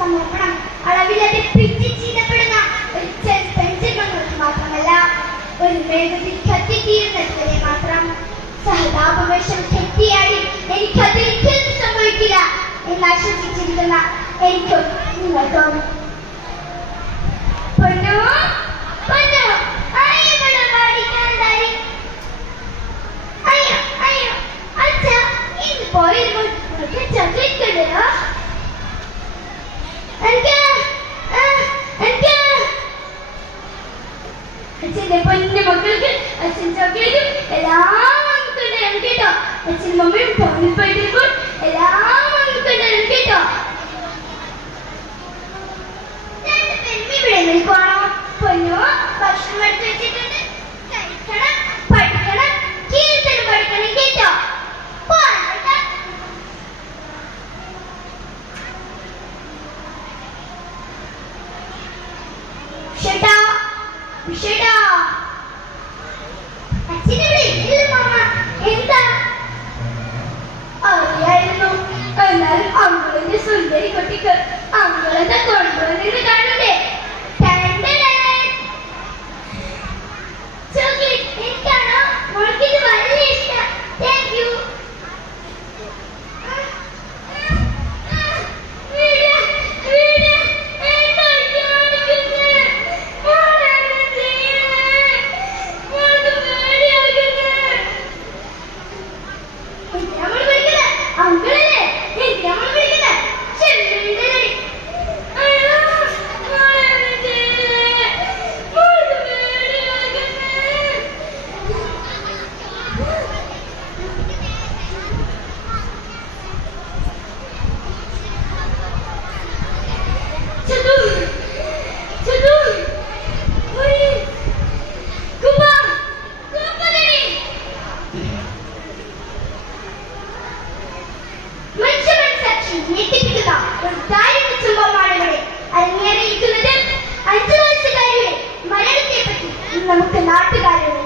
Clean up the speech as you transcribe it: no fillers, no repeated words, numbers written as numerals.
സമർപ്പണം അളവില്ലാതെ പിച്ച് ചെയ്യപ്പെടുന്ന ഒരു പെൻസിലുകൾക്ക് മാത്രമല്ല, ഒരു വേഗത്തിൽ കത്തിത്തീരുന്നതുവരെ മാത്രം. സഹതാപവേഷം കെട്ടിയാടി എനിക്കതൊരിക്കലും സംഭവിക്കില്ല എന്ന് ആശ്വസിച്ചിരിക്കുന്ന എനിക്കും നിങ്ങൾക്കും. പൊന്നോ പൊന്നോ അച്ഛന്റെ പൊന്നു മക്കൾക്ക് അച്ഛൻ ചോക്ലേറ്റും എല്ലാം വാങ്ങിക്കൊണ്ടുവരണം കേട്ടോ. അച്ഛനും മമ്മയും ഫോണിൽ പോയിട്ടിരിപ്പോൾ എല്ലാം വാങ്ങിക്കൊണ്ടുവരണം കേട്ടോ. രണ്ടുപേരും ഇവിടെ നിൽക്കുവാണോ? പൊന്നോ ഭക്ഷണം എടുത്ത് വെച്ചിട്ടുണ്ട്, കഴിക്കണം, പഠിക്കണം, കീർത്തനം പഠിക്കണം കേട്ടോ. അങ്കിളിന്റെ സുന്ദരി കുട്ടിക്ക് അങ്കിളെന്താ കൊണ്ടുവന്നിട്ട് കാണണ്ടേ? ചോക്ലേറ്റ് എനിക്കാണോ? മോൾക്കിത് വളരെ ഇഷ്ടം. Thank you. നമുക്ക് നാട്ടുകാരുടെ